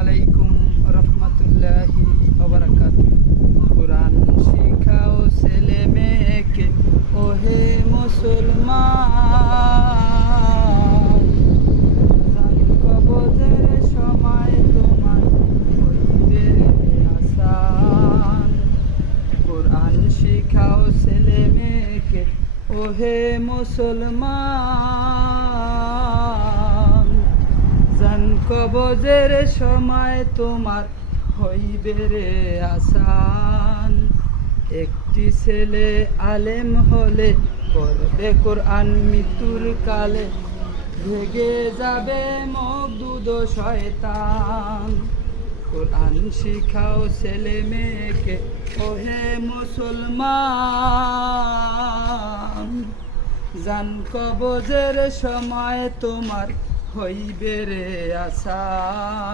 আলাইকুম রহমতুল্লাহি ওয়া বারাকাতুহু। কুরআন শিখাও ছেলে মেয়েকে, ওহে মুসলমান। জান কবজের সময় তোমার হইবে আসান। কুরআন শিখাও ছেলে মেয়েকে, ওহে মুসলমান। জান কবজের সময় তোমার হইবে রে আসান। একটি ছেলে আলেম হলে পড়বে কোরআন, মৃত্যুর কালে ভেগে যাবে মওদুদ ও শয়তান। কোরআন শিখাও ছেলে মেয়েকে, ওহে মুসলমান। জান কবজের সময় তোমার হইবে রে আসান।